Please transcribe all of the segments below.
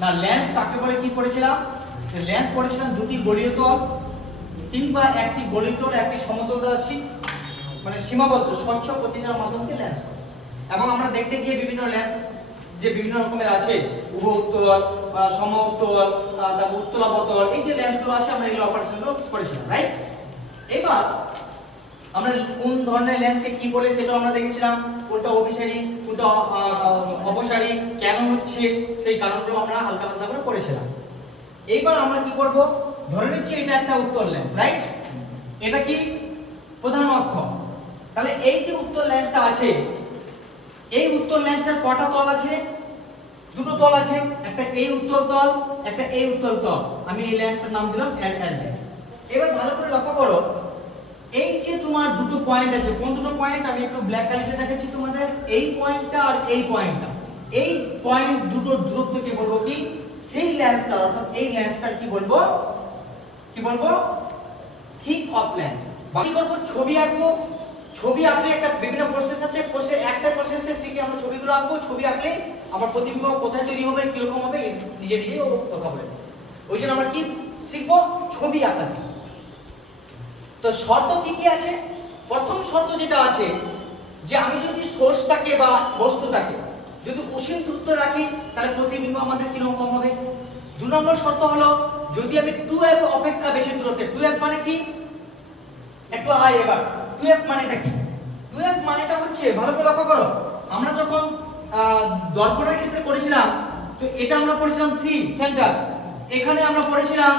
না লেন্স কাকে বলে কি পড়েছিলাম? লেন্স পড়েছিলাম দুটি গড়ীয় তল কিংবা একটি গড়ীয় তল একটি সমতল দ্বারা মানে সীমাবদ্ধ স্বচ্ছ প্রতিসার মাধ্যমকে লেন্স বলে। এবং আমরা দেখতে গিয়ে বিভিন্ন লেন্স যে বিভিন্ন রকমের আছে, উভ উত্তল, সম উত্তল, তারপর উত্তলাবতল, এই যে লেন্সগুলো আছে আমরা এগুলো অপারেশনগুলো করেছিলাম, রাইট? এবার আমরা কোন ধরনের লেন্সে কি বলে সেটা আমরা দেখেছিলাম, কোনটা অভিসারী কোনটা অপসারী, কেন হচ্ছে সেই কারণগুলো আমরা হালকা পাতলা করে পড়েছিলাম। এইবার আমরা কি করব, ধরে নিচ্ছি এটা একটা উত্তল লেন্স, রাইট? এটা কি প্রধান অক্ষ। তাহলে এই যে উত্তল লেন্সটা আছে, এই উত্তল লেন্সটার কটা তল আছে? দুটো তল আছে, একটা এই উত্তল তল, একটা এই উত্তল তল। আমি এই লেন্সটার নাম দিলাম এল লেন্স। এবার ভালো করে লক্ষ্য করো, এই যে তোমার দুটো পয়েন্ট আছে, কোন দুটো পয়েন্ট আমি একটু ব্ল্যাক কালারে দেখাচ্ছি তোমাদের, এই পয়েন্টটা আর এই পয়েন্টটা, এই পয়েন্ট দুটোর দূরত্বকে বলবো কি? সেই লেন্সটা অর্থাৎ এই লেন্সটার কি বলবো? কি বলবো? Thick of lens. বাকি করব ছবি আঁকবো। ছবি আঁকলে একটা বিভিন্ন প্রসেস আছে, একটা প্রসেসে শিখে আমরা ছবিগুলো আঁকবো। ছবি আঁকলে আমার প্রতিবিম্ব কোথায় তৈরি হবে, কিরকম হবে, নিজে নিজে ও কথা বলে দেবে। ওই জন্য আমরা কি শিখবো? ছবি আঁকা শিখবো। তো শর্ত কি কি আছে? প্রথম শর্ত যেটা আছে যে আমি যদি সোর্সটাকে বা বস্তুটাকে যদি অসীম দূরত্ব রাখি তাহলে প্রতিবিম্ব আমাদের কিরকম হবে। 2 নম্বর শর্ত হলো যদি আমি 2f অপেক্ষা বেশি দূরত্বে, 2f মানে কি? একটু আয় এবার 2f মানেটা কি? 2f মানেটা হচ্ছে, ভালো করে লক্ষ্য করো, আমরা যখন দর্পণের ক্ষেত্রে পড়েছিলাম তো এটা আমরা পড়েছিলাম সি সেন্টার, এখানে আমরা পড়েছিলাম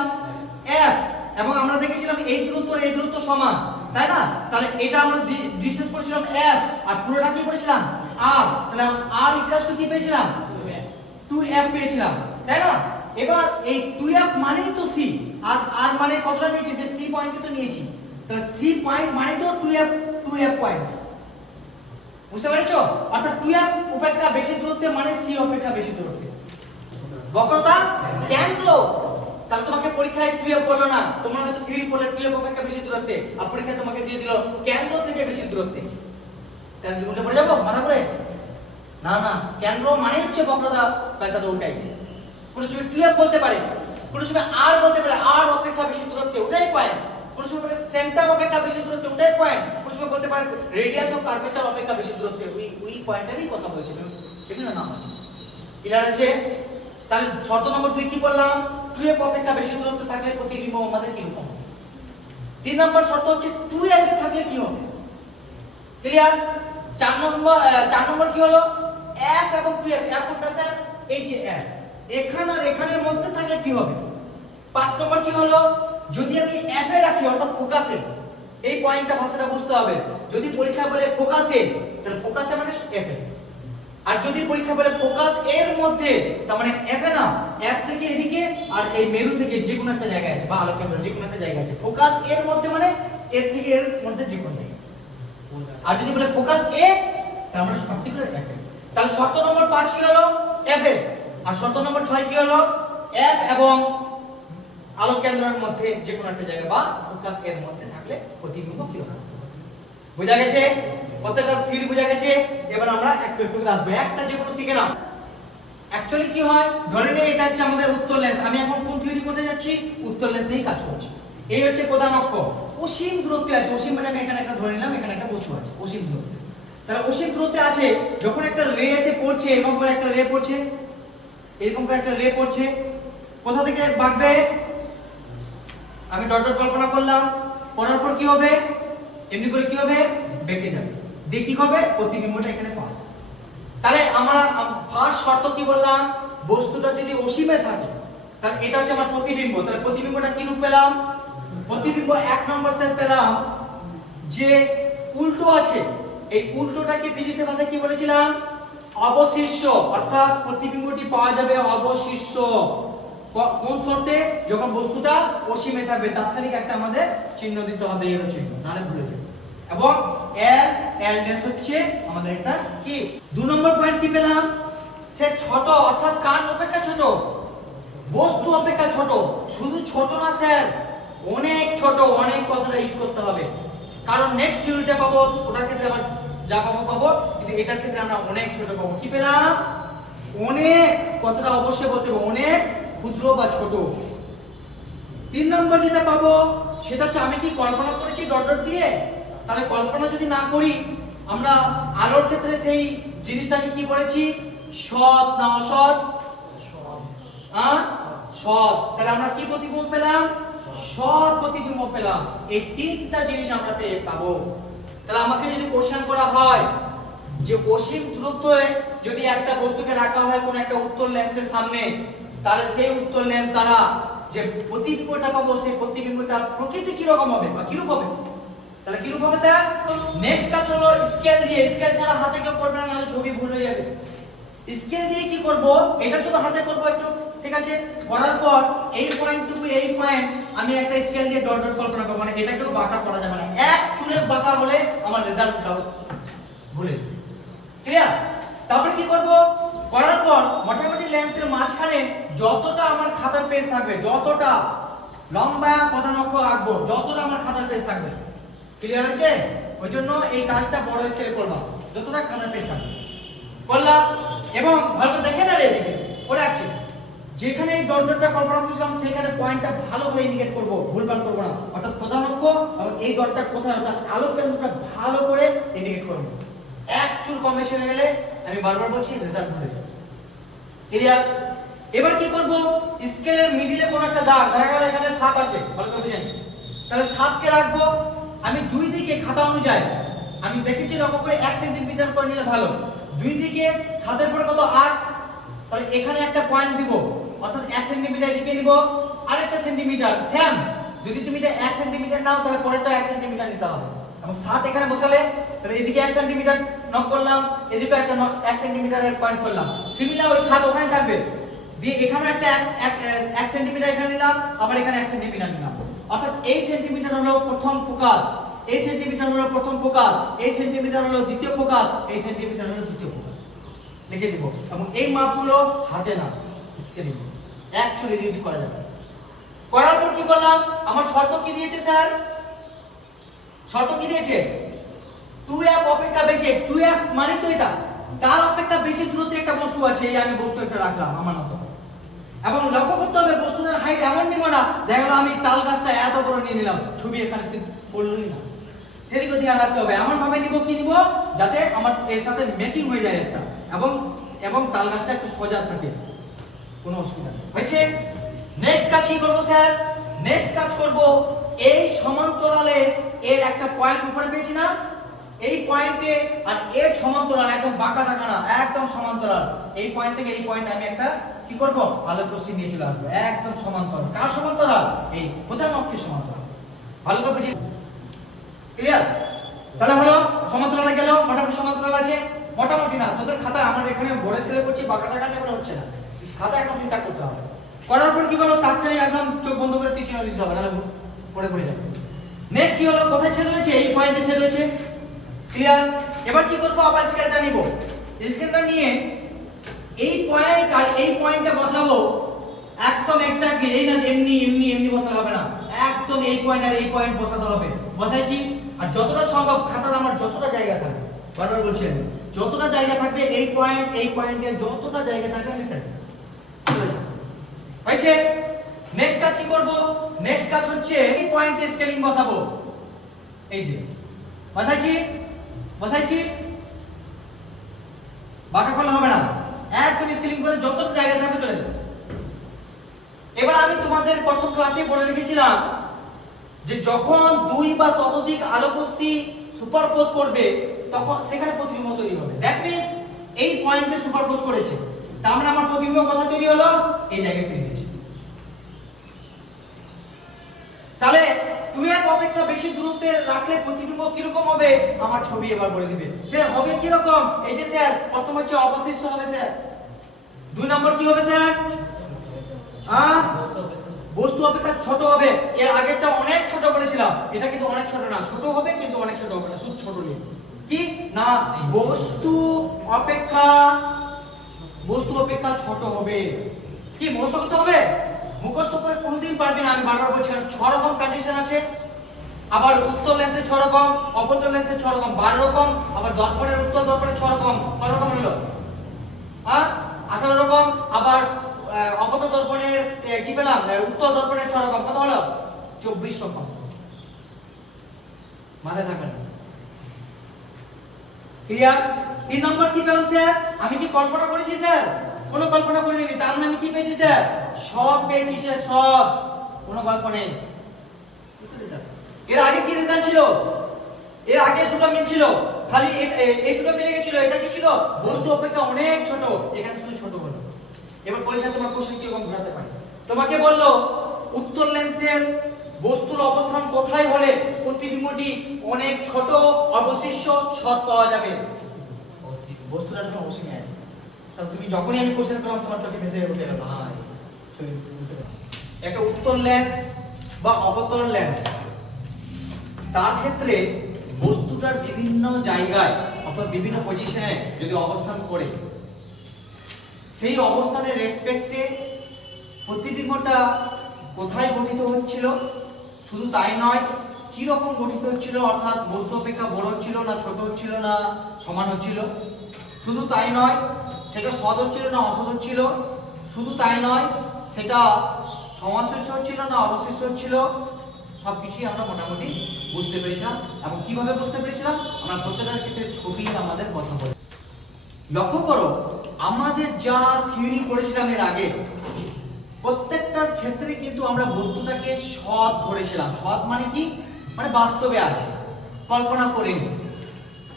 f, এবং আমরা দেখেছিলাম এই দূরত্ব সমান, তাই না? তাহলে এটা আমরা ডিসটেন্স পড়েছিলাম f, আর পুরোটা কি পড়েছিলাম r। তাহলে r ইকুয়াল টু কি পেয়েছিলাম? 2f পেয়েছিলাম, তাই না? এবার এই 2f মানেই তো c, আর r মানে কতটা নিয়েছি? যে c পয়েন্ট তো নিয়েছি, তাহলে c পয়েন্ট মানে তো 2f পয়েন্ট। বুঝতে পেরেছো? অর্থাৎ 2f অপেক্ষা বেশি দূরত্বে মানে c অপেক্ষা বেশি দূরত্বে। বক্রতা কেন্দ্র। তাহলে তোমাকে পরীক্ষায় 2f বললো না, তোমরা হয়তো থিওরি পড়লে 2f অপেক্ষা বেশি দূরত্বে, আর পরীক্ষায় তোমাকে দিয়ে দিল কেন্দ্র থেকে বেশি দূরত্বে। তাহলে কি উল্টে পড়ে যাবো মাথা করে? না না, কেন্দ্র মানে হচ্ছে বক্রতা ব্যাসার্ধ, ওটাই। কোন সময় 2f বলতে পারে, কোন সময় r বলতে পারে, r অপেক্ষা বেশি দূরত্বে, ওটাই পয়েন্ট। কোন সময় বলে সেন্টার অপেক্ষা বেশি দূরত্বে, ওটাই পয়েন্ট। কোন সময় বলতে পারে রেডিয়াস অফ কার্ভেচার অপেক্ষা বেশি দূরত্বে, ওই পয়েন্টেরই কথা বলছে, বিভিন্ন নাম আছে। ক্লিয়ার আছে? তাহলে শর্ত নম্বর 2 কি বললাম? 2f অপেক্ষা বেশি দূরত্বে থাকলে প্রতিবিম্ব আমাদের কি রকম হবে? 3 নম্বর শর্ত হচ্ছে 2f এ থাকলে কি হবে? ক্লিয়ার? 4 নম্বর কি হলো? f এবং 2f, f কোনটা স্যার? এই যে f, এখান আর এখানের মধ্যে থাকলে কি হবে? 5 নম্বর কি হলো? যদি আমি f এ রাখি অর্থাৎ ফোকাসে, এই পয়েন্টটা ভাষাটা বুঝতে হবে। যদি পরীক্ষা বলে ফোকাসে, তাহলে ফোকাসে মানে f এ, আর যদি পরীক্ষা বলে ফোকাস এর মধ্যে, তার মানে f এ না, f থেকে এদিকে আর এই মেরু থেকে যে কোনো একটা জায়গা আছে বা আলোকেন্দ্র যে কোনো একটা জায়গা আছে, ফোকাস এর মধ্যে মানে এর থেকে এর মধ্যে যে কোনো জায়গা। আর যদি বলে ফোকাস এ, তার মানে পার্টিকুলার f এ। তাহলে শর্ত নম্বর 5 কি হলো? f এ। আর শর্ত নম্বর 6 কি হলো? f এবং আলোককেন্দ্রের মধ্যে যে কোনো একটা জায়গা বা ফোকাস এর মধ্যে থাকলে প্রতিবিম্ব কি হবে। বুঝা গেছে? প্রত্যেকটা থিওরি বুঝা গেছে? এবার আমরা একটু একটু করে আসবো, একটা যে কোনো শিখে নাও। অ্যাকচুয়ালি কি হয়, ধরে নিয়ে এটা হচ্ছে আমাদের উত্তল লেন্স, আমি এখন কোন থিওরি করতে যাচ্ছি? উত্তল লেন্স নিয়ে কাজ করছি। এই হচ্ছে প্রধান অক্ষ, অসীম দূরত্বে আছে। অসীম মানে আমি এখানে একটা ধরে নিলাম, এখানে একটা বস্তু আছে, অসীম দূরত্বে। তাহলে অসীম দূরত্বে আছে, যখন একটা রে এসে পড়ছে, এরকম করে একটা রে পড়ছে, এরকম করে একটা রে পড়ছে, কোথা থেকে বাঁকবে? আমি ডট ডট কল্পনা করলাম, পড়ার পর কি হবে? এমনি করে কি হবে? বেঁকে যাবে, দিয়ে কি হবে? প্রতিবিম্বটা এখানে পাওয়া যাবে। তাহলে আমরা ফার্স্ট শর্ত কি বললাম? বস্তুটা যদি অসীমে থাকে তাহলে এটা হচ্ছে আমার প্রতিবিম্ব। তাহলে প্রতিবিম্বটা কি রূপ পেলাম? প্রতিবিম্ব 1 নম্বর সেট পেলাম যে উল্টো আছে। এই উল্টোটাকে ফিজিক্সের ভাষায় কি বলেছিলাম? অবশিষ্য। অর্থাৎ প্রতিবিম্বটি পাওয়া যাবে অবশিষ্য। কোন শর্তে? যখন বস্তুটা অসীমে থাকবে। তাৎক্ষণিক একটা আমাদের চিহ্ন দিতে হবে, এর চিহ্ন, নাহলে ভুলে যাবে। এবং এল ড্যাশ হচ্ছে আমাদের এটা কি 2 নম্বর পয়েন্ট কি পেলাম? সে ছোট, অর্থাৎ কার অপেক্ষা ছোট? বস্তু অপেক্ষা ছোট। শুধু ছোট না স্যার, অনেক ছোট। অনেক কথাটা ইউজ করতে হবে, কারণ নেক্সট থিওরিটা পাবো, ওটার ক্ষেত্রে আবার যা পাবো, কিন্তু এটার ক্ষেত্রে আমরা অনেক ছোট পাবো। কি পেলাম? অনেক। কথাটা অবশ্যই বলতে হবে, অনেক ক্ষুদ্র বা ছোট। 3 নম্বর যেটা পাবো সেটা হচ্ছে আমি কি কল্পনা করেছি ডট ডট দিয়ে? তাহলে কল্পনা যদি না করি, আমরা আলোর ক্ষেত্রে সেই জিনিসটাকে কি করেছি, সৎ না অসৎ? সৎ। তাহলে আমরা কি প্রতিবিম্ব পেলাম? সৎ প্রতিবিম্ব পেলাম। এই 3টা জিনিস আমরা পাবো। তাহলে আমাকে যদি কোশ্চেন করা হয় যে অসীম দূরত্বে যদি একটা বস্তুকে রাখা হয় কোন একটা উত্তল লেন্সের সামনে, তাহলে সেই উত্তল লেন্স দ্বারা যে প্রতিবিম্বটা পাবো সেই প্রতিবিম্বটার প্রকৃতি কি রকম হবে বা কি রূপ হবে? তাহলে কি রূপ হবে স্যার? নেক্সট কাজ হলো স্কেল দিয়ে। স্কেল ছাড়া হাতে কেউ করবে না, নাহলে ছবি ভুল হয়ে যাবে। স্কেল দিয়ে কি করব? এটা শুধু হাতে করব একটু, ঠিক আছে? করার পর এই পয়েন্টটুকু এই পয়েন্ট আমি একটা স্কেল দিয়ে ডট ডট কল্পনা করব, মানে এটাকেও বাঁকা করা যাবে না। এক চুলের বাঁকা হলে আমার রেজাল্টটা ভুলে যাবে। ক্লিয়ার? তারপরে কি করব? করার পর মোটামুটি লেন্সের মাঝখানে যতটা আমার খাতার পেজ থাকবে, যতটা লম্বা প্রধান অক্ষ আঁকবো, যতটা আমার খাতার পেজ থাকবে। ক্লিয়ার হচ্ছে? ওই জন্য এই কাজটা বড় স্কেলে করবা, যতটা খাতার পেজ থাকবে করলাম। এবং ভালো করে দেখে না রে, এদিকে ওরা আছে যেখানে এই ডট ডটটা কল্পনা করছিলাম সেখানে পয়েন্টটা ভালো করে ইন্ডিকেট করব, ভুলভাল করব না। অর্থাৎ প্রধান অক্ষ এবং এই ডটটা কোথায়, অর্থাৎ আলোক কেন্দ্রটা ভালো করে ইন্ডিকেট করব। এক চুল কম বেশি হয়ে গেলে আমি বারবার বলছি রেজাল্ট ভুলে যাবে। ক্লিয়ার? এবার কি করব? স্কেলের মিডিলে কোন একটা দাগ, দেখা গেল এখানে 7 আছে, ভালো করে বুঝেন। তাহলে 7 কে রাখবো আমি দুই দিকে খাতা অনুযায়ী। আমি দেখেছি লক্ষ্য করে 1 সেন্টিমিটার করে নিলে ভালো। দুই দিকে 7 এর পরে কত 8, তাহলে এখানে একটা পয়েন্ট দিব, অর্থাৎ 1 সেন্টিমিটার এদিকে নিব, আরেকটা সেন্টিমিটার সেম। যদি তুমি এটা 1 সেন্টিমিটার নাও তাহলে পরেরটা 1 সেন্টিমিটার নিতে হবে। এবং 7 এখানে বসালে তাহলে এদিকে 1 সেন্টিমিটার নক করলাম, এদিকে একটা 1 সেন্টিমিটারের পয়েন্ট করলাম। সিমিলার ওই 7 ওখানে থাকবে, দিয়ে এখানে একটা 1 সেন্টিমিটার এখানে নিলাম, আবার এখানে 1 সেন্টিমিটার নিলাম। অর্থাৎ এই সেন্টিমিটার হলো প্রথম ফোকাস, এই সেন্টিমিটার হলো প্রথম ফোকাস, এই সেন্টিমিটার হলো দ্বিতীয় ফোকাস, এই সেন্টিমিটার হলো দ্বিতীয় ফোকাস। লিখে দিব। এবং এই মাপগুলো হাতে না, স্কেলে অ্যাকচুয়ালি যদি করা যাবে। করার পর কি করলাম? আমার শর্ত কি দিয়েছে স্যার? শর্ত কি দিয়েছে? 2f অপেক্ষা বেশি। 2f মানে তো এটা তার অপেক্ষা বেশি দূরত্বে একটা বস্তু আছে, এই আমি বস্তু একটা রাখলাম আমার মতো। এবং লক্ষ্য করতে হবে বস্তুটার হাইট এমন নিব না, দেখা গেল আমি তাল গাছটা এত বড় নিয়ে নিলাম, ছবি এখানে পড়লই না, সেদিকে ধ্যান রাখতে হবে। এমন ভাবে নিব কি নিব যাতে আমার এর সাথে ম্যাচিং হয়ে যায় একটা, এবং তাল গাছটা একটু সোজা থাকে, কোনো অসুবিধা নেই। হয়েছে? নেক্সট কাজ কি করব স্যার? নেক্সট কাজ করব এই সমান্তরালে এর একটা পয়েন্ট উপরে পেয়েছি না, এই পয়েন্টে আর এর সমান্তরাল, একদম বাঁকা টাকা না, একদম সমান্তরাল। এই পয়েন্ট থেকে এই পয়েন্ট আমি একটা কি করব? আলোক রশ্মি নিয়ে চলে আসবো, একদম সমান্তরাল। কার সমান্তরাল? এই প্রধান অক্ষের সমান্তরাল। ভালো করে বুঝি? ক্লিয়ার? তাহলে হলো সমান্তরালে গেল, মোটামুটি সমান্তরাল আছে। মোটামুটি না, তোদের খাতা আমার এখানে বড় স্কেলে করছি, বাঁকা টাকা আছে বলে হচ্ছে না। খাতা এখন ঠিকঠাক করতে হবে। করার পর কি হলো? তাৎক্ষণিক একদম চোখ বন্ধ করে তীর চিহ্ন দিতে হবে, নাহলে পড়ে যাবে। নেক্সট কি হলো? কোথায় ছেদ হয়েছে? এই পয়েন্টে ছেদ হয়েছে। ক্লিয়ার? এবার কি করব? আবার স্কেলটা নিব। স্কেলটা নিয়ে এই পয়েন্ট আর এই পয়েন্টে বসাবো একদম এক্স্যাক্টলি। এই না এমনি এমনি এমনি বসাতে হবে না, একদম এই পয়েন্ট আর এই পয়েন্ট বসাতে হবে। বসাইছি। আর যতটা সম্ভব খাতার আমার যতটা জায়গা থাকবে, বারবার বলছি আমি, যতটা জায়গা থাকবে এই পয়েন্টের যতটা জায়গা থাকবে আমি কাটব। হয়েছে? নেক্সট কাজ কি করব? নেক্সট কাজ হচ্ছে এই পয়েন্টে স্কেলিং বসাবো। এই যে বসাইছি, বাঁকা করলে হবে না, একদম স্কেলিং করে যতটা জায়গা থাকবে চলে যাবে। এবার আমি তোমাদের প্রথম ক্লাসে বলে রেখেছিলাম যে যখন দুই বা ততোধিক আলোক রশ্মি সুপারপোজ করবে তখন সেখানে প্রতিবিম্ব তৈরি হবে। দ্যাট মিন্স এই পয়েন্টে সুপারপোজ করেছে, তার মানে আমার প্রতিবিম্ব কোথায় তৈরি হলো? এই জায়গায় তৈরি হয়েছে। তাহলে 2f অপেক্ষা বেশি দূরত্বে রাখলে প্রতিবিম্ব কি রকম হবে? আমার ছবি এবার বলে দিবে। স্যার হবে কি রকম? এই যে স্যার প্রথম হচ্ছে অবশিষ্ট হবে স্যার। 2 নম্বর কি হবে স্যার? বস্তু অপেক্ষা ছোট হবে। এর আগেরটা অনেক ছোট বলেছিলাম, এটা কিন্তু অনেক ছোট না, ছোট হবে কিন্তু অনেক ছোট হবে না, শুধু ছোট নেই। কি না, বস্তু অপেক্ষা ছোট হবে। কি মুখস্থ করতে হবে? মুখস্থ করে কোনদিন পারবি না, আমি বারবার বলছি। 6 রকম কন্ডিশন আছে, আবার উত্তল লেন্সের 6 রকম, অবতল লেন্সের 6 রকম, 12 রকম, আবার দর্পণের উত্তল দর্পণের 6 রকম। কত রকম হলো? 18 রকম। আবার অবতল দর্পণের কি পেলাম, উত্তর দর্পণের 6 রকম, কত হলো 24 রকম। মাথায় থাকবে না, ক্লিয়ার? 3 নম্বর কি পেলাম স্যার, আমি কি কল্পনা করেছি স্যার? কোনো কল্পনা করিনি, তার মানে আমি কি পেয়েছি স্যার? সব পেয়েছি স্যার, সব, কোনো গল্প নেই। এর আগে কি রেজাল্ট ছিল? এর আগে দুটো মিল ছিল, খালি এই দুটো মিলে গেছিল। এটা কি ছিল? বস্তু অপেক্ষা অনেক ছোট, এখানে শুধু ছোট হলো। এবার পরীক্ষায় তোমার কোশ্চেন কি রকম ঘোরাতে পারে, তোমাকে বললো উত্তর লেন্সের বস্তুর অবস্থান কোথায় হলে প্রতিবিম্বটি অনেক ছোট অবশিষ্ট সৎ পাওয়া যাবে। বস্তুটা যখন অসীমে আছে, তাহলে তুমি যখনই আমি কোশ্চেন করলাম তোমার চোখে ভেসে উঠে গেল, ভাই ছবি বুঝতে পারছি। একটা উত্তর লেন্স বা অবতরণ লেন্স, তার ক্ষেত্রে বস্তুটার বিভিন্ন জায়গায় অথবা বিভিন্ন পজিশনে যদি অবস্থান করে, সেই অবস্থানের রেসপেক্টে প্রতিবিম্বটা কোথায় গঠিত হচ্ছিল, শুধু তাই নয় কি রকম গঠিত হচ্ছিল, অর্থাৎ বস্তু অপেক্ষা বড় হচ্ছিল না ছোট হচ্ছিল না সমান হচ্ছিল, শুধু তাই নয় সেটা সৎ হচ্ছিল না অসৎ হচ্ছিল, শুধু তাই নয় সেটা সমাশিষ্ট হচ্ছিল না অবশিষ্ট হচ্ছিল, সবকিছুই আমরা মোটামুটি বুঝতে পেরেছিলাম। এবং কিভাবে বুঝতে পেরেছিলাম, আমরা প্রত্যেকটার ক্ষেত্রে ছবি আমাদের কথা বলে। লক্ষ্য করো, আমাদের যা থিওরি পড়েছিলাম এর আগে, প্রত্যেকটার ক্ষেত্রে কিন্তু আমরা বস্তুটাকে সৎ ধরেছিলাম। সৎ মানে কি, মানে বাস্তবে আছে, কল্পনা করিনি।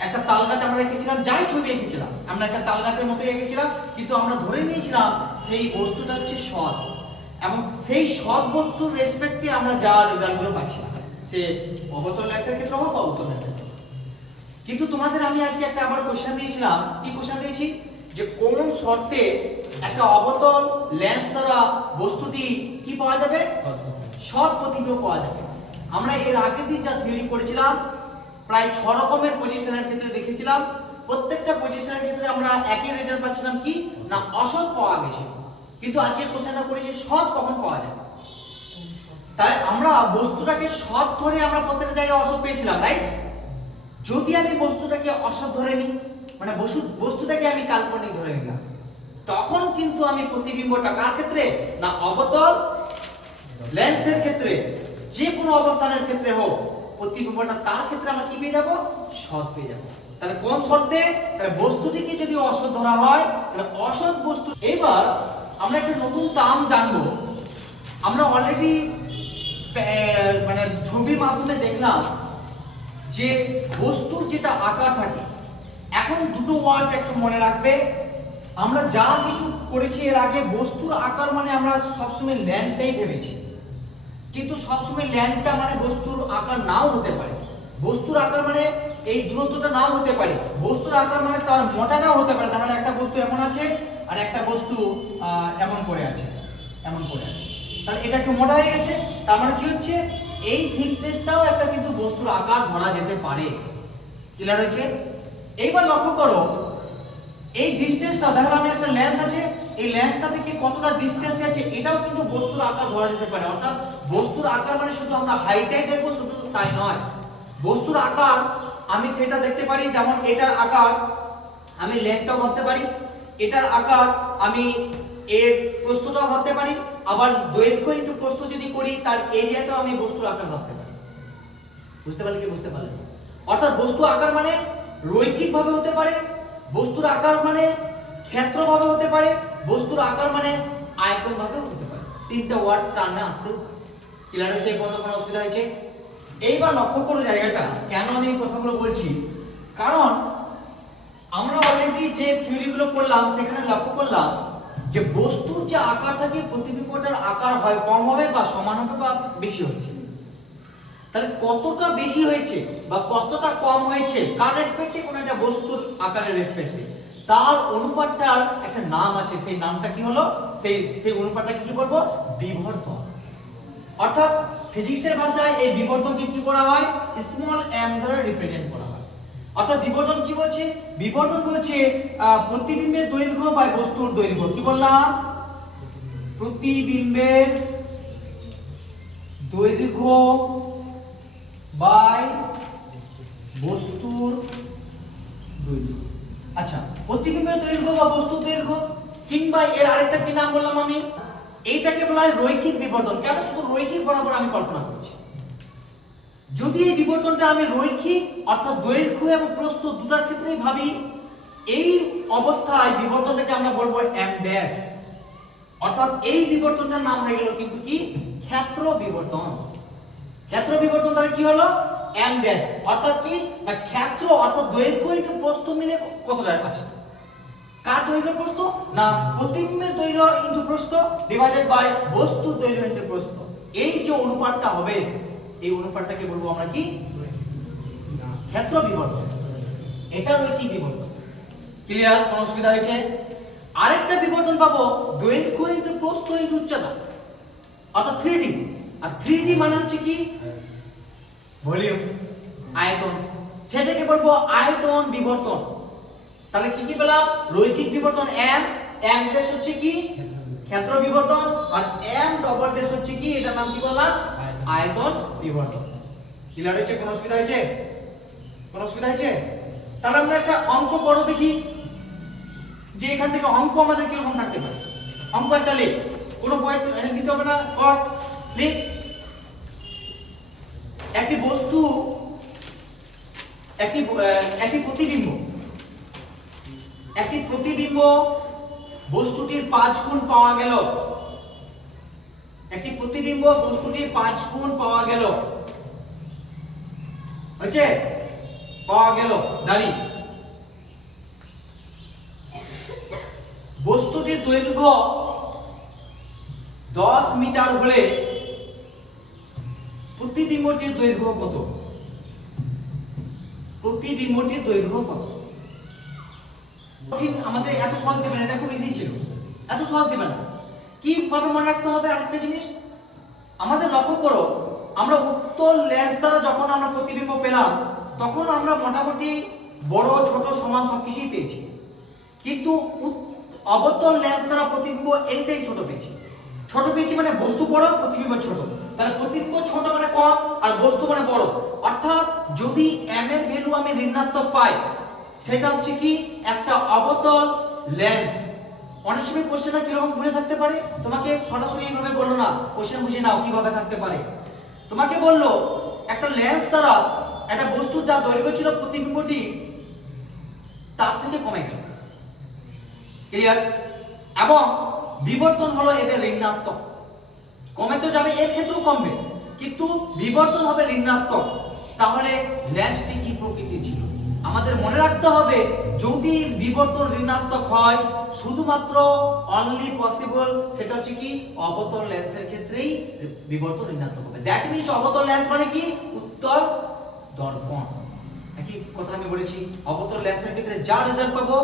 একটা তাল গাছ আমরা এঁকেছিলাম, যাই ছবি এঁকেছিলাম আমরা একটা তাল গাছের মতো এঁকেছিলাম, কিন্তু আমরা ধরে নিয়েছিলাম সেই বস্তুটা হচ্ছে সৎ, এবং সেই সৎ বস্তুর রেসপেক্টে আমরা যা রেজাল্টগুলো পাচ্ছিলাম, সে অবতল লেন্সের ক্ষেত্রে হোক বা উত্তর লেন্সের ক্ষেত্রে। কিন্তু তোমাদের আমি আজকে একটা আবার কোশ্চেন দিয়েছিলাম, কি কোশ্চেন দিয়েছি, যে কোন শর্তে একটা অবতল লেন্স দ্বারা বস্তুটি কি পাওয়া যাবে, সৎ প্রতিবিম্ব পাওয়া যাবে। আমরা এর আগের দিন যা থিওরি করেছিলাম, প্রায় 6 রকমের পজিশনের ক্ষেত্রে দেখেছিলাম, প্রত্যেকটা পজিশনের ক্ষেত্রে আমরা একই রেজাল্ট পাচ্ছিলাম, কি না অসৎ পাওয়া গেছে। কিন্তু আজকের কোশ্চেনটা করেছি সৎ কখন পাওয়া যায়। তাই আমরা বস্তুটাকে সৎ ধরে আমরা প্রত্যেকটা জায়গায় অসৎ পেয়েছিলাম, রাইট? যদি আমি বস্তুটাকে অসৎ ধরে নিই, মানে বস্তুটাকে আমি কাল্পনিক ধরে নিলাম, তখন কিন্তু আমি প্রতিবিম্বটা কার ক্ষেত্রে, না অবতল লেন্সের ক্ষেত্রে, যে কোনো অবস্থানের ক্ষেত্রে হোক, প্রতিবিম্বটা তার ক্ষেত্রে আমরা কি পেয়ে যাব, সৎ পেয়ে যাব। তাহলে কোন শর্তে, তাহলে বস্তুটিকে যদি অসৎ ধরা হয়, তাহলে অসৎ বস্তু। এবার আমরা একটা নতুন টার্ম জানবো। আমরা অলরেডি মানে ছবির মাধ্যমে দেখলাম যে বস্তুর যেটা আকার থাকে। এখন দুটো ওয়ার্ড একটু মনে রাখবে, আমরা যা কিছু করেছি এর আগে, বস্তুর আকার মানে আমরা সবসময় ল্যান্ডটাই ভেবেছি, কিন্তু সবসময় ল্যান্ডটা মানে বস্তুর আকার নাও হতে পারে, বস্তুর আকার মানে এই দূরত্বটা নাও হতে পারে, বস্তুর আকার মানে তার মোটাটাও হতে পারে। তাহলে একটা বস্তু এমন আছে আর একটা বস্তু এমন করে আছে, এমন করে আছে, তাহলে এটা একটু মোটা হয়ে গেছে, তার মানে কি হচ্ছে, এই থিকনেসটাও একটা কিন্তু বস্তুর আকার ধরা যেতে পারে। ক্লিয়ার হয়েছে? এইবার লক্ষ্য করো, এই ডিসটেন্সটা, দেখো আমি একটা লেন্স আছে, এই লেন্সটা থেকে কতটা ডিসটেন্স আছে, এটাও কিন্তু বস্তুর আকার ধরা যেতে পারে। অর্থাৎ বস্তুর আকার মানে শুধু আমরা হাইটটাই দেখবো শুধু তাই নয়, বস্তুর আকার আমি সেটা দেখতে পারি, যেমন এটার আকার আমি লেন্থটাও ভাবতে পারি, এটার আকার আমি এর প্রস্থটাও ভাবতে পারি, আবার দৈর্ঘ্য ইনটু প্রস্থ যদি করি তার এরিয়াটাও আমি বস্তুর আকার ভাবতে পারি। বুঝতে পারলে কি বুঝতে পারলেন? অর্থাৎ বস্তু আকার মানে রৈখিকভাবে হতে পারে, বস্তুর আকার মানে ক্ষেত্রভাবে হতে পারে, বস্তুর আকার মানে আয়তনভাবে হতে পারে। তিনটা ওয়ার্ড টার্মে আসতে। ক্লিয়ার হয়েছে? এই পর্যন্ত কোনো অসুবিধা হয়েছে? এইবার লক্ষ্য করো জায়গাটা, কেন আমি এই কথাগুলো বলছি, কারণ আমরা অলরেডি যে থিওরিগুলো পড়লাম সেখানে লক্ষ্য করলাম যে বস্তুর যে আকার থাকে, প্রতিবিম্বটার আকার হয় কম হবে বা সমান হবে বা বেশি হচ্ছে। তাহলে কতটা বেশি হয়েছে বা কতটা কম হয়েছে কার রেসপেক্টে, কোন একটা বস্তুর আকারের রেসপেক্টে, তার অনুপাতটার একটা নাম আছে। সেই নামটা কি হলো, সেই অনুপাতটাকে কি বলবো, বিবর্তন। অর্থাৎ ফিজিক্সের ভাষায় এই বিবর্তনকে কি করা হয়, স্মল m দ্বারা রিপ্রেজেন্ট করা হয়। অর্থাৎ বিবর্তন কি বলছে, বিবর্তন বলছে প্রতিবিম্বের দৈর্ঘ্য বা বস্তুর দৈর্ঘ্য। কি বললাম, প্রতিবিম্বের দৈর্ঘ্য বাই বস্তুর দৈর্ঘ্য। আচ্ছা, প্রতিবিম্বের দৈর্ঘ্য বা বস্তুর দৈর্ঘ্য, কিংবা এর আরেকটা কি নাম বললাম আমি, এইটাকে বলা হয় রৈখিক বিবর্তন। কেন শুধু রৈখিক বরাবর আমি কল্পনা করেছি? যদি এই বিবর্তনটা আমি রৈখিক অর্থাৎ দৈর্ঘ্য এবং প্রস্থ দুটার ক্ষেত্রেই ভাবি, এই অবস্থায় বিবর্তনটাকে আমরা বলবো এম ড্যাশ, অর্থাৎ এই বিবর্তনটার নাম হয়ে গেল কিন্তু কি ক্ষেত্র বিবর্তন। ক্ষেত্র বিবর্তন দ্বারা কি হলো এম ড্যাশ, অর্থাৎ কি না ক্ষেত্র অর্থাৎ দৈর্ঘ্য ইনটু প্রস্থ মিলে কতটা আছে, কার দৈর্ঘ্য প্রস্থ না প্রতিবিম্বের দৈর্ঘ্য ইনটু প্রস্থ ডিভাইডেড বাই বস্তুর দৈর্ঘ্য ইনটু প্রস্থ, এই যে অনুপাতটা হবে এই অনুপাতটাকে বলবো আমরা কি ক্ষেত্র বিবর্তন। এটা রৈখিক বিবর্তন। ক্লিয়ার? কোনো অসুবিধা হয়েছে? আরেকটা বিবর্তন পাবো দৈর্ঘ্য ইনটু প্রস্থ ইনটু উচ্চতা, অর্থাৎ 3D। আর 3D মানে হচ্ছে কি ভলিউম, আয়তন, সেটাকে বলবো আয়তন বিবর্তন। তাহলে কি কি পেলাম? রৈখিক বিবর্তন এম, এম ড্যাশ হচ্ছে কি ক্ষেত্র বিবর্তন, আর এম ডবল ড্যাশ হচ্ছে কি এটার নাম কি বললাম আয়তন বিবর্তন। ক্লিয়ার হয়েছে? কোনো অসুবিধা হয়েছে? কোনো অসুবিধা হয়েছে? তাহলে আমরা একটা অঙ্ক করো দেখি, যে এখান থেকে অঙ্ক আমাদের কিরকম থাকতে পারে। অঙ্ক একটা লিখ, কোনো বই নিতে হবে না, কর লিখ। একটি বস্তু, একটি প্রতিবিম্ব, একটি প্রতিবিম্ব বস্তুটির 5 গুণ পাওয়া গেল। একটি প্রতিবিম্ব বস্তুটির 5 গুণ পাওয়া গেল, হয়েছে? পাওয়া গেল দাঁড়ি। বস্তুটির দৈর্ঘ্য 10 মিটার হলে প্রতিবিম্বটির দৈর্ঘ্য কত? প্রতিবিম্বটির দৈর্ঘ্য কত? আমাদের এত সহজ দেবে না, এটা খুব ইজি ছিল, এত সহজ দেবে না। কিভাবে মনে রাখতে হবে আরেকটা জিনিস, আমাদের লক্ষ্য করো, আমরা উত্তল লেন্স দ্বারা যখন আমরা প্রতিবিম্ব পেলাম তখন আমরা মোটামুটি বড় ছোট সমান সবকিছুই পেয়েছি, কিন্তু অবতল লেন্স দ্বারা প্রতিবিম্ব এটাই ছোট পেয়েছি। ছোট পেয়েছি মানে বস্তু বড়, প্রতিবিম্ব ছোট। তাহলে প্রতিবিম্ব ছোট মানে কম আর বস্তু মানে বড়। অর্থাৎ যদি m এর ভ্যালু আমি ঋণাত্মক পাই, সেটা হচ্ছে কি একটা অবতল লেন্স। অনেক সময় কোশ্চেনটা কিরকম ঘুরে থাকতে পারে, তোমাকে সরাসরি এইভাবে বললো না, কোশ্চেন বুঝে নাও কিভাবে থাকতে পারে। তোমাকে বললো একটা লেন্স দ্বারা একটা বস্তুর যা দৈর্ঘ্য ছিল প্রতিবিম্বটি তার থেকে কমে গেল। ক্লিয়ার? এবং বিবর্তন হলো এদের ঋণাত্মক, কমে তো যাবে, এর ক্ষেত্রেও কমবে, কিন্তু বিবর্তন হবে ঋণাত্মক। তাহলে লেন্সটি কি প্রকৃতি ছিল? আমাদের মনে রাখতে হবে যদি বিবর্তন ঋণাত্মক হয় শুধুমাত্র অনলি পসিবল সেটা হচ্ছে কি অবতল লেন্সের ক্ষেত্রেই বিবর্তন ঋণাত্মক হবে। দ্যাট মিন্স অবতল লেন্স মানে কি উত্তল দর্পণ। একই কথা আমি বলেছি, অবতল লেন্সের ক্ষেত্রে যা রেজাল্ট পাবো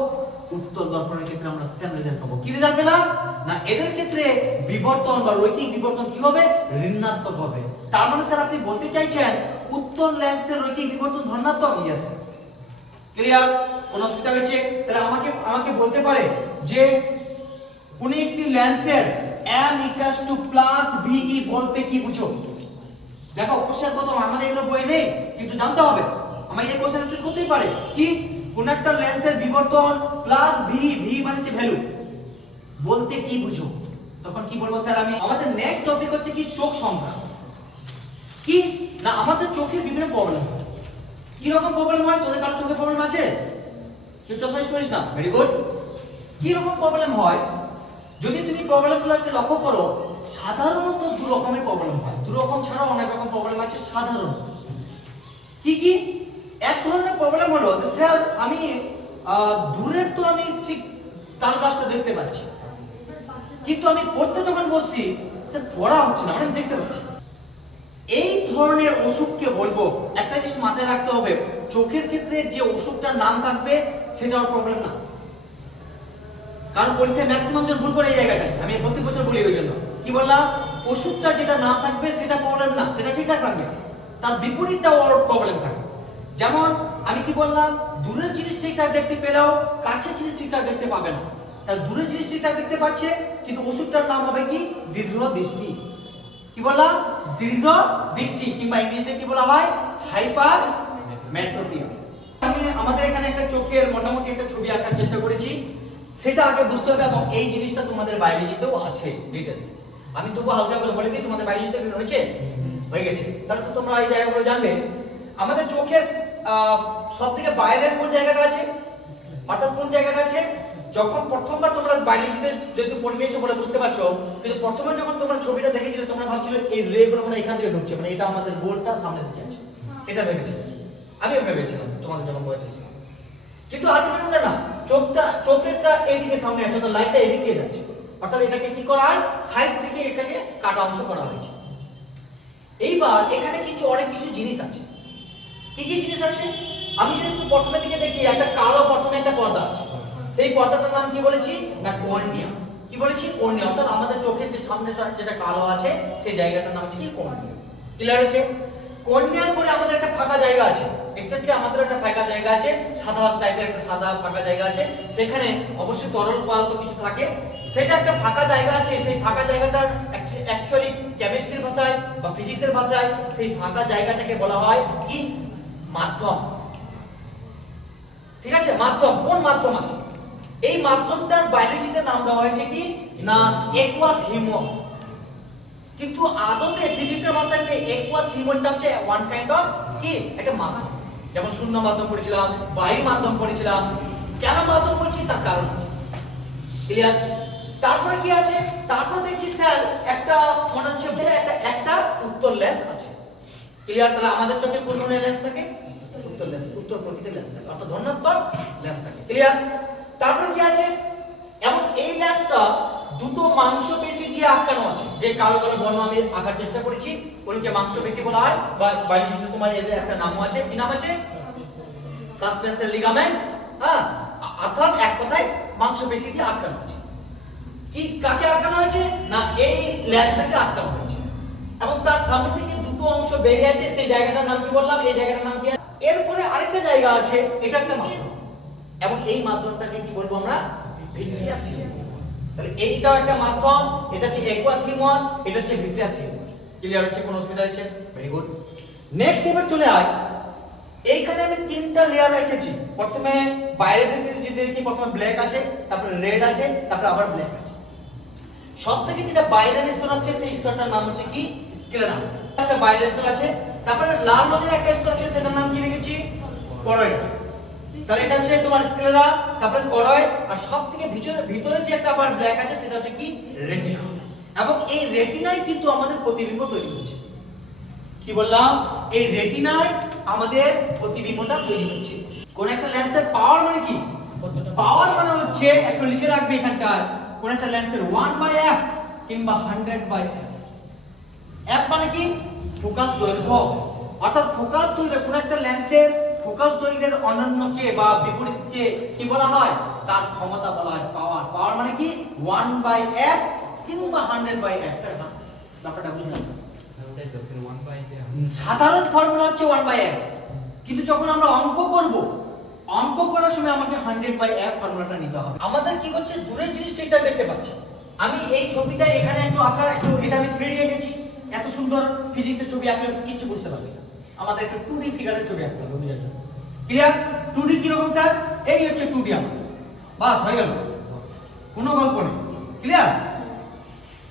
উত্তল দর্পণের ক্ষেত্রে আমরা সেম রেজাল্ট পাবো। কি রেজাল্ট পেলাম না এদের ক্ষেত্রে বিবর্তন বা রৈখিক বিবর্তন কি হবে ঋণাত্মক হবে। তার মানে স্যার আপনি বলতে চাইছেন উত্তল লেন্সের রৈখিক বিবর্তন ধনাত্মক? ইয়েস। ক্লিয়ার? কোন অসুবিধা হয়েছে? তাহলে আমাকে বলতে পারে যে কোন একটি লেন্সের m + VE বলতে কি বুঝো? দেখো কোশ্চেন প্রথম আমাদের এগুলো বই নেই, কিন্তু জানতে হবে, আমরা এই কোশ্চেন চুজ করতেই পারে কি কোন একটা লেন্সের বিবর্তন প্লাস ভি মানে হচ্ছে ভ্যালু বলতে কি বুঝো? তখন কি বলবো স্যার আমি? আমাদের নেক্সট টপিক হচ্ছে কি চোখ সংখ্যা। কি না আমাদের চোখের বিভিন্ন প্রবলেম। কি রকম প্রবলেম হয়? তোদের কারো চোখে প্রবলেম আছে? কেউ চশমা ইউজ করিস না? Very good. কি রকম প্রবলেম হয়? যদি তুমি প্রবলেমগুলো একটু লক্ষ্য করো, সাধারণত দু রকমের প্রবলেম হয়। দু রকম ছাড়াও অনেক রকম প্রবলেম আছে সাধারণত। কি কি? এক ধরনের প্রবলেম হলো যে স্যার আমি দূরের তো আমি ঠিক তাল গাছটা দেখতে পাচ্ছি, কিন্তু আমি পড়তে যখন বসছি স্যার পড়া হচ্ছে না, মানে দেখতে পাচ্ছি। এই ধরনের অসুখকে বলবো, একটা জিনিস মাথায় রাখতে হবে, চোখের ক্ষেত্রে যে অসুখটার নাম থাকবে সেটা ওর প্রবলেম না। কারণ পরীক্ষায় ম্যাক্সিমাম জন ভুল করে এই জায়গাটায়, আমি প্রত্যেক বছর বলি ওই জন্য। কি বললাম? অসুখটার যেটা নাম থাকবে সেটা প্রবলেম না, সেটা ঠিকঠাক থাকবে, তার বিপরীতটা ওর প্রবলেম থাকবে। যেমন আমি কি বললাম, দূরের জিনিস ঠিকঠাক দেখতে পেলেও কাছের জিনিস ঠিকঠাক দেখতে পাবে না। তার দূরের জিনিস ঠিকঠাক দেখতে পাচ্ছে, কিন্তু অসুখটার নাম হবে কি দীর্ঘ দৃষ্টি। কি বললাম? দীর্ঘ দৃষ্টি, কিংবা ইংরেজিতে কি বলা হয় হাইপারমেট্রোপিয়া। আমি আমাদের এখানে একটা চোখের মোটামুটি একটা ছবি আঁকার চেষ্টা করেছি, সেটা আগে বুঝতে হবে, এবং এই জিনিসটা তোমাদের বায়োলজিতেও আছে ডিটেইলস। আমি তবু হালকা করে বলে দিই, তোমাদের বাড়ি যেতে হয়েছে, হয়ে গেছে, তাহলে তো তোমরা এই জায়গাগুলো জানবে। আমাদের চোখের সব থেকে বাইরের কোন জায়গাটা আছে, অর্থাৎ কোন জায়গাটা আছে, যখন প্রথমবার তোমরা বায়োলজিতে যদি পড়ে নিয়েছো বলে বুঝতে পারছো, কিন্তু প্রথমে যখন তোমরা ছবিটা দেখেছিলে তোমরা ভাবছিলে এই রে গুলো মানে এখান থেকে ঢুকছে, মানে এটা আমাদের গোলটা সামনে দিকে আছে, এটা ভেবেছিলে, আমিও ভেবেছিলাম তোমাদের যখন বয়স হয়েছিল। কিন্তু আলটিমেটলি না, চোখেরটা এইদিকে সামনে আছে, অর্থাৎ লাইটটা এদিক দিয়ে যাচ্ছে, অর্থাৎ এটাকে কি করা হয়, সাইড থেকে এটাকে কাটা অংশ করা হয়েছে। এইবার এখানে কিছু অনেক কিছু জিনিস আছে। কি কি জিনিস আছে আমি যদি একটু প্রথমে দিকে দেখি, একটা কালো প্রথমে একটা পর্দা আছে, সেই পর্দাটার নাম কি বলেছি না কর্নিয়া। কি বলেছি, কর্নিয়া, অর্থাৎ আমাদের চোখের যে সামনে যেটা কালো আছে সেই জায়গাটার নাম হচ্ছে কি কর্নিয়া। ক্লিয়ার আছে? কর্নিয়ার পরে আমাদের একটা ফাঁকা জায়গা আছে, এক্স্যাক্টলি আমাদের একটা ফাঁকা জায়গা আছে, সাদা টাইপের একটা সাদা ফাঁকা জায়গা আছে, সেখানে অবশ্যই তরল পদার্থ কিছু থাকে, সেটা একটা ফাঁকা জায়গা আছে। সেই ফাঁকা জায়গাটার অ্যাকচুয়ালি কেমিস্ট্রির ভাষায় বা ফিজিক্সের ভাষায় সেই ফাঁকা জায়গাটাকে বলা হয় কি, মাধ্যম। ঠিক আছে, মাধ্যম। কোন মাধ্যম আছে, এই মাধ্যমটার বায়োলজিতে নাম দেওয়া হয়েছে কি না একুয়াস হিউমার, কিন্তু আদতে ফিজিক্সের ভাষায় সেই একুয়াস হিউমারটা হচ্ছে ওয়ান কাইন্ড অফ কি একটা মাধ্যম। যেমন শূন্য মাধ্যম পড়েছিলাম, বায়ু মাধ্যম পড়েছিলাম। কেন মাধ্যম বলছি তার কারণ আছে। ক্লিয়ার? তারপরে কি আছে, তারপরে দেখছি স্যার একটা মনে হচ্ছে একটা উত্তর লেন্স আছে। ক্লিয়ার? তাহলে আমাদের চোখে কোন ধরনের লেন্স থাকে, উত্তর লেন্স, উত্তর প্রকৃতির লেন্স থাকে, অর্থাৎ ধনাত্মক লেন্স থাকে। ক্লিয়ার? তারপরে কি আছে, এবং এই লেন্সটা দুটো মাংসপেশি দিয়ে আটকানো আছে, যে কালো কালো বর্ণ আমি আঁকার চেষ্টা করেছি ওগুলোকে মাংসপেশি বলা হয়, বা বায়োলজিতে তোমার এদের একটা নামও আছে। কি নাম আছে? সাসপেন্সর লিগামেন্ট। হ্যাঁ, অর্থাৎ এক কথায় মাংসপেশি দিয়ে আটকানো আছে। কি কাকে আটকানো হয়েছে না এই লেন্সটাকে আটকানো হয়েছে, এবং তার সামনে থেকে দুটো অংশ বেরিয়ে আছে, সেই জায়গাটার নাম কি বললাম, এই জায়গাটার নাম কি। এরপরে আরেকটা জায়গা আছে, এটা একটা মাধ্যম, এবং এই মাধ্যমটাকে কি বলবো আমরা, ভিট্রিয়াস হিউমার। তাহলে এইটাও একটা মাধ্যম, এটা হচ্ছে একুয়াস হিউমার, এটা হচ্ছে ভিট্রিয়াস হিউমার। ক্লিয়ার হচ্ছে? কোনো অসুবিধা হচ্ছে? Very good. নেক্সট এবার চলে আয়, এইখানে আমি তিনটা লেয়ার রেখেছি। প্রথমে বাইরে থেকে যদি দেখি, প্রথমে ব্ল্যাক আছে, তারপরে রেড আছে, তারপরে আবার ব্ল্যাক আছে। সবথেকে যেটা বাইরের স্তর আছে সেই স্তরটার নাম হচ্ছে কি, স্ক্লেরা। একটা বাইরের স্তর আছে, তারপরে লাল রঙের একটা স্তর আছে, সেটার নাম কি লিখেছি, করয়েড। তাহলে এটা হচ্ছে তোমার স্ক্লেরা, তারপরে করয়েড, আর সবথেকে ভিতরে যে একটা আবার ব্ল্যাক আছে সেটা হচ্ছে কি, রেটিনা। এবং এই রেটিনায় কিন্তু আমাদের প্রতিবিম্ব তৈরি হচ্ছে। কি বললাম, এই রেটিনায় আমাদের প্রতিবিম্বটা তৈরি হচ্ছে। কোন একটা লেন্সের পাওয়ার মানে কি, পাওয়ার মানে হচ্ছে একটু লিখে রাখবে এখানটায়, কোন একটা লেন্সের 1/f কিংবা 100/f। f মানে কি, ফোকাস দৈর্ঘ্য, অর্থাৎ ফোকাস দৈর্ঘ্য, কোন একটা লেন্সের ফোকাস দৈর্ঘ্যের অনন্যকে বা বিপরীতকে কি বলা হয়, তার ক্ষমতা বলা হয় পাওয়ার। পাওয়ার মানে কি 1/f কিংবা 100/f। স্যার ব্যাপারটা বুঝলাম, সাধারণ ফর্মুলা হচ্ছে 1/f, কিন্তু যখন আমরা অঙ্ক করব, অঙ্ক করার সময় আমাকে 100/f ফর্মুলাটা নিতে হবে। আমাদের কি হচ্ছে, দূরের জিনিসটা এটা দেখতে পাচ্ছি আমি, এই ছবিটা এখানে একটু আঁকা, একটু এটা আমি 3D এঁকেছি, এত সুন্দর ফিজিক্সের ছবি আঁকলে কিছু বুঝতে পারবে না, আমাদের একটু 2D ফিগারের ছবি আঁকতে হবে বুঝার জন্য। ক্লিয়ার? 2D কি রকম স্যার, এই হচ্ছে 2D আমার, বাস হয়ে গেল, কোনো গল্প নেই। ক্লিয়ার?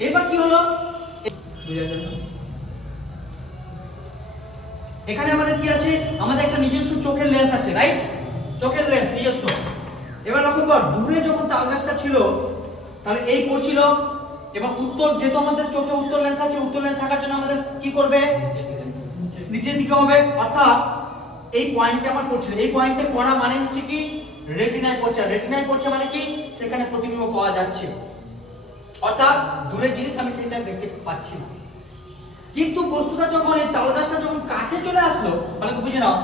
এবার কি হলো বুঝার জন্য, এখানে আমাদের কি আছে, আমাদের একটা নিজস্ব চোখের লেন্স আছে, রাইট? চোখের লেন্স নিজস্ব। এবার লক্ষ্য কর, দূরে যখন তালগাছটা ছিল তাহলে এই পড়ছিল, এবং উত্তর, যেহেতু আমাদের চোখে উত্তর লেন্স আছে, উত্তর লেন্স থাকার জন্য আমাদের কি করবে, নিচের দিকে হবে, অর্থাৎ এই পয়েন্টে আমার পড়ছিল, এই পয়েন্টে পড়া মানে হচ্ছে কি রেটিনায় পড়ছে, রেটিনায় পড়ছে মানে কি সেখানে প্রতিবিম্ব পাওয়া যাচ্ছে, অর্থাৎ দূরের জিনিস আমি ঠিকঠাক দেখতে পাচ্ছি না। কিন্তু বস্তুটা যখন, এই তালগাছটা যখন কাছে চলে আসলো, মানে বুঝে নাও,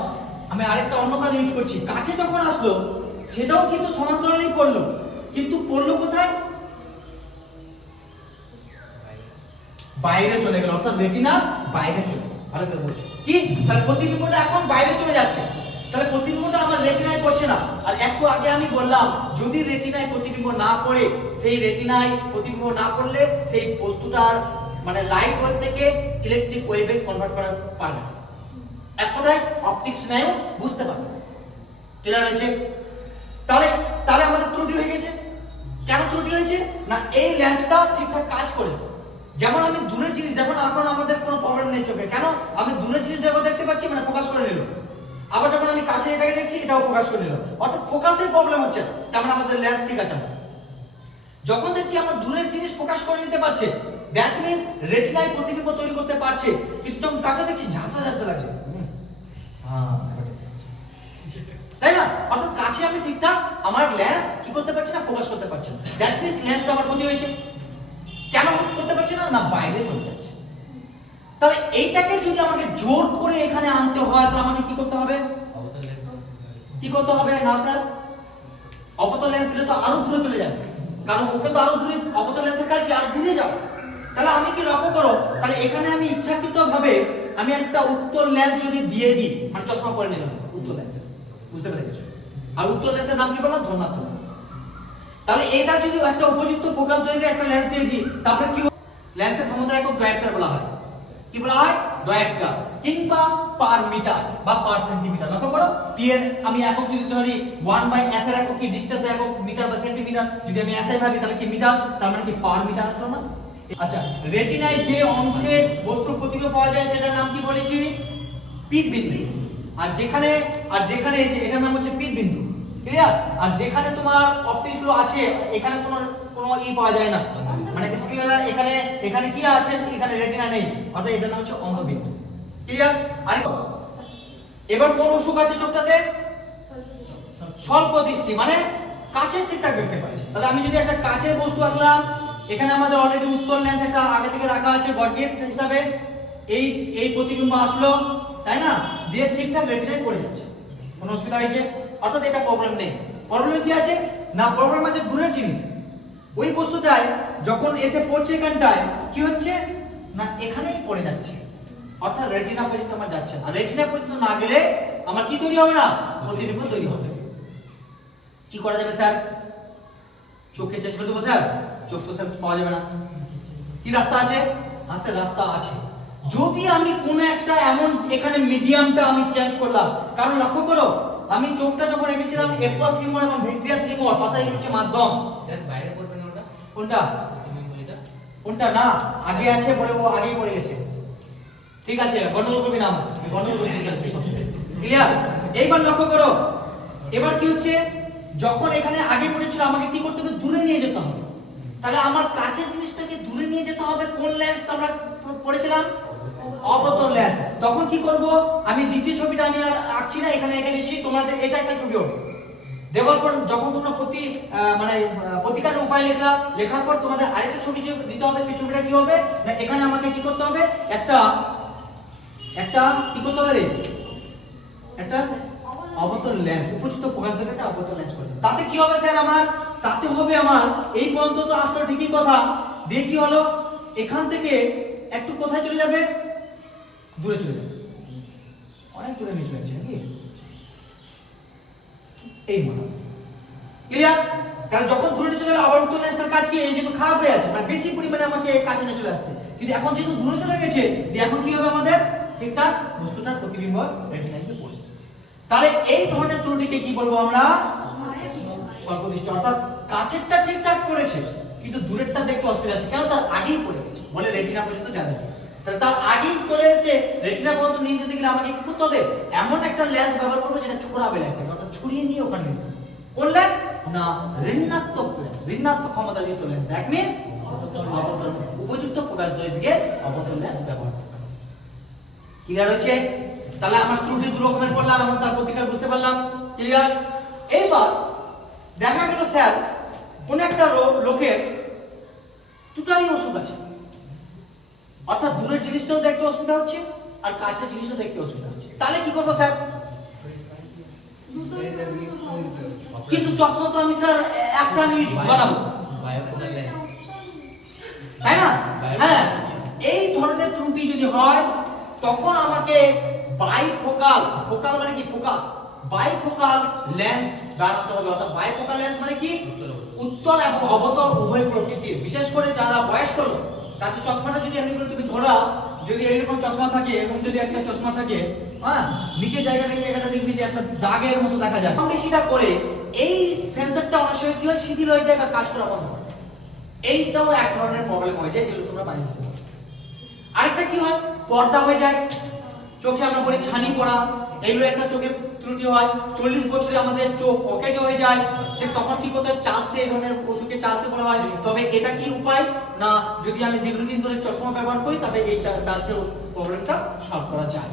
আমি আরেকটা অন্য কাজ ইউজ করছি, কাছে যখন আসলো সেটাও কিন্তু সমান্তরালেই পড়লো, কিন্তু পড়লো কোথায়, বাইরে চলে গেল, অর্থাৎ রেটিনা বাইরে চলে গেল। ভালো করে বলছো কি, তাহলে প্রতিবিম্বটা এখন বাইরে চলে যাচ্ছে, তাহলে প্রতিবিম্বটা আমার রেটিনায় পড়ছে না। আর একটু আগে আমি বললাম, যদি রেটিনায় প্রতিবিম্ব না পড়ে, সেই রেটিনায় প্রতিবিম্ব না পড়লে সেই বস্তুটার মানে লাইট ওয়েভ থেকে ইলেকট্রিক ওয়েভে কনভার্ট করা পারবে না, এক কথায় অপটিক্স স্নায়ু বুঝতে পারবে। ক্লিয়ার হয়েছে? তাহলে আমাদের ত্রুটি হয়ে গেছে। কেন ত্রুটি হয়েছে না এই লেন্সটা ঠিকঠাক কাজ করে, যেমন আমি দূরের জিনিস, যখন এখন আমাদের কোনো প্রবলেম নেই চোখে, কেন আমি দূরের জিনিস দেখতে পাচ্ছি, মানে ফোকাস করে নিল। আবার যখন আমি কাছে এটাকে দেখছি, এটাও ফোকাস করে নিল, অর্থাৎ ফোকাসের প্রবলেম হচ্ছে, তার মানে আমাদের লেন্স ঠিক আছে। যখন দেখছি আমার দূরের জিনিস ফোকাস করে নিতে পারছে, দ্যাট মিন্স রেটিনায় প্রতিবিম্ব তৈরি করতে পারছে, কিন্তু যখন কাছে দেখছি ঝাঁসা ঝাঁসা লাগছে, তাই না? অর্থাৎ কাছে আমি ঠিকঠাক আমার লেন্স কি করতে পারছি না, ফোকাস করতে পারছি না, দ্যাট মিন্স লেন্সটা আমার ক্ষতি হয়েছে। কেন করতে পারছি না, না বাইরে চলে যাচ্ছে। তাহলে এইটাকে যদি আমাকে জোর করে এখানে আনতে হয়, তাহলে আমাকে কি করতে হবে, কি করতে হবে? না স্যার, অবতল লেন্স দিলে তো আরো দূরে চলে যাবে, কারণ ওকে তো আরো দূরে, অবতল লেন্সের কাছে আরো দূরে যাও। তাহলে আমি কি লক্ষ্য করো, তাহলে এখানে আমি ইচ্ছাকৃত ভাবে আমি একটা উত্তল লেন্স যদি দিয়ে দিই, মানে চশমা পরে নিলাম উত্তল লেন্সের, বুঝতে পেরে গেছো? আর উত্তল লেন্সের নাম কি বললাম, ধনাত্মক লেন্স। তাহলে এটা যদি একটা উপযুক্ত ফোকাস দৈর্ঘ্যের একটা লেন্স দিয়ে দিই, তারপরে কি লেন্সের ক্ষমতা একক ডায়োপ্টার বলা হয়। কি বলা হয়? ডায়োপ্টার, কিংবা পার মিটার বা পার সেন্টিমিটার। লক্ষ্য করো, পি এর আমি একক যদি ধরি 1/f এর একক কি, ডিসটেন্স একক মিটার বা সেন্টিমিটার, যদি আমি এসআই ভাবি তাহলে কি মিটার, তার মানে কি পার মিটার আসলো না? আচ্ছা, রেটিনায় যে অংশে বস্তুর প্রতিবিম্ব পাওয়া যায় সেটার নাম কি বলেছি? পিত বিন্দু। আর যেখানে এই যে এটার নাম হচ্ছে পিত বিন্দু, ক্লিয়ার? আর যেখানে তোমার অপটিক্স গুলো আছে, এখানে কোনো পাওয়া যায় না, মানে স্ক্লেরার, এখানে কি আছে, এখানে রেটিনা নেই, অর্থাৎ এটার নাম হচ্ছে অন্ধবিন্দু, ক্লিয়ার? আর এবার কোন অসুখ আছে চোখটাতে? স্বল্প দৃষ্টি, মানে কাছে ঠিকঠাক দেখতে পাচ্ছি। তাহলে আমি যদি একটা কাছের বস্তু আঁকলাম, এখানে আমাদের অলরেডি উত্তল লেন্স একটা আগে থেকে রাখা আছে গডগিফট হিসাবে, এই প্রতিবিম্ব আসলো, তাই না, দিয়ে ঠিকঠাক রেটিনায় পড়ে যাচ্ছে, কোনো অসুবিধা হয়েছে? অর্থাৎ এটা প্রবলেম নেই। প্রবলেম কি আছে না, প্রবলেম আছে দূরের জিনিস। ওই বস্তুটায় যখন এসে পড়ছে এখানটায় কি হচ্ছে না, এখানেই পড়ে যাচ্ছে, অর্থাৎ রেটিনা পর্যন্ত আমার যাচ্ছে না। রেটিনা পর্যন্ত না গেলে আমার কি তৈরি হবে না, প্রতিবিম্ব তৈরি হবে। কি করা যাবে স্যার? চোখে চেঞ্জ করে দেবো স্যার? চোখ তো স্যার পাওয়া যাবে না, কি রাস্তা আছে? হাসের রাস্তা আছে। যদি আমি কোনো একটা এমন এখানে মিডিয়ামটা আমি চেঞ্জ করলাম, কারণ লক্ষ্য করো আমি চোখটা যখন রেখেছিলাম এপ্লাস রিমোট এবং ভিট্রিয়াস রিমোট, অর্থাৎ এই হচ্ছে মাধ্যম। স্যার বাইরে পড়বে না ওটা? কোনটা? কোনটা না, আগে আছে বলে ও আগেই পড়ে গেছে। ঠিক আছে, গন্ডগোল করবি না, আমি গন্ডগোল করছি স্যার, ক্লিয়ার? এইবার লক্ষ্য করো, এবার কি হচ্ছে, যখন এখানে আগে পড়েছিল আমাকে কি করতে হবে, দূরে নিয়ে যেতে হবে। তাহলে আমার কাছের জিনিসটাকে দূরে নিয়ে যেতে হবে। কোন লেন্স আমরা পড়েছিলাম? অবতল লেন্স। তখন কি করব, আমি দ্বিতীয় ছবিটা আমি আর আঁকছি না, এখানে এঁকে দিচ্ছি। তোমাদের এটা একটা ছবি হবে, দেওয়ার পর যখন তোমরা প্রতিকারের উপায় লেখার পর তোমাদের আরেকটা ছবি দিতে হবে। সেই ছবিটা কি হবে না, এখানে আমাকে কি করতে হবে, একটা কি করতে হবে রে, একটা অবতল লেন্স, উপযুক্ত ফোকাস ধরে একটা অবতল লেন্স করতে। তাতে কি হবে স্যার আমার? তাতে হবে আমার এই পর্যন্ত তো আসলে ঠিকই কথা, দিয়ে কি হলো, এখান থেকে একটু কোথায় চলে যাবে, দূরে চলে যাবে, অনেক দূরে নিয়ে চলে যাচ্ছে নাকি, এই মনে হয়, ক্লিয়ার? কারণ যখন দূরে নিয়ে চলে গেলে আবার উত্তর লেন্সটার কাজ কি, এই যেহেতু খারাপ হয়ে আছে, মানে বেশি পরিমাণে আমাকে কাছে নিয়ে চলে আসছে, কিন্তু এখন যেহেতু দূরে চলে গেছে, এখন কি হবে আমাদের ঠিকঠাক বস্তুটার প্রতিবিম্ব রেটিনায় গিয়ে পড়বে। তাহলে এই ধরনের ত্রুটিকে কি বলবো আমরা? স্বল্পদৃষ্টি। অর্থাৎ কাছেরটা ঠিকঠাক করেছে কিন্তু দূরেরটা দেখতে অসুবিধা আছে, কেন তার আগেই পড়ে গেছে বলে রেটিনা পর্যন্ত যাবে না। তাহলে তার আগেই চলে যাচ্ছে, রেটিনা পর্যন্ত নিয়ে যেতে গেলে আমাকে কি করতে হবে, এমন একটা লেন্স ব্যবহার করবো যেটা ছড়াবে লাগবে, অর্থাৎ ছড়িয়ে নিয়ে ওখানে নিয়ে যাবে। কোন লেন্স না, ঋণাত্মক লেন্স, ঋণাত্মক ক্ষমতা যুক্ত লেন্স, দ্যাট মিন্স অবতল, উপযুক্ত ফোকাস দৈর্ঘ্যে অবতল লেন্স ব্যবহার করতে হবে। ক্লিয়ার হচ্ছে? তাহলে আমরা ত্রুটি দু রকমের পড়লাম, আমরা তার প্রতিকার বুঝতে পারলাম, ক্লিয়ার? এইবার দেখা গেল স্যার কোন একটা লোকের দুটারই অসুখ আছে, অর্থাৎ দূরের জিনিসটাও দেখতে অসুবিধা হচ্ছে আর কাছের জিনিসটাও দেখতে অসুবিধা হচ্ছে, তাহলে কি করবো স্যার? কিন্তু চশমা তো আমি স্যার একটা আমি বানাবো, তাই না? হ্যাঁ, এই ধরনের ত্রুটি যদি হয় তখন আমাকে বাইফোকাল, ফোকাল মানে কি ফোকাস, বাইফোকাল লেন্স বানাতে হবে। অর্থাৎ বাইফোকাল লেন্স মানে কি, উত্তল এবং অবতল উভয় প্রকৃতির। বিশেষ করে যারা বয়স্ক লোক, তাদের চশমাটা যদি এমনি করে তুমি ধরা, যদি এরকম চশমা থাকে, এরকম যদি একটা চশমা থাকে, হ্যাঁ, নিচের জায়গাটা দেখবি যে একটা দাগের মতো দেখা যায়, বেশিটা করে এই সেন্সরটা অনেক সময় কি হয়, শিথিল হয়ে যায় বা কাজ করা বন্ধ করে। এইটাও এক ধরনের প্রবলেম হয়ে যায়, যেগুলো তোমরা বাইরে যেতে পারো। আরেকটা কি হয়, পর্দা হয়ে যায়, চোখে আমরা বলি ছানি পড়া, এইগুলো একটা চোখের ত্রুটি হয়। 40 বছরে আমাদের চোখ অকেজ হয়ে যায়, সে তখন কি করতে হয়, চার্লসে, এই ধরনের ওষুধকে চার্লসে বলা হয়। তবে এটা কি উপায় না, যদি আমি দীর্ঘদিন ধরে চশমা ব্যবহার করি তবে এই চার্লসের প্রবলেমটা সলভ করা যায়।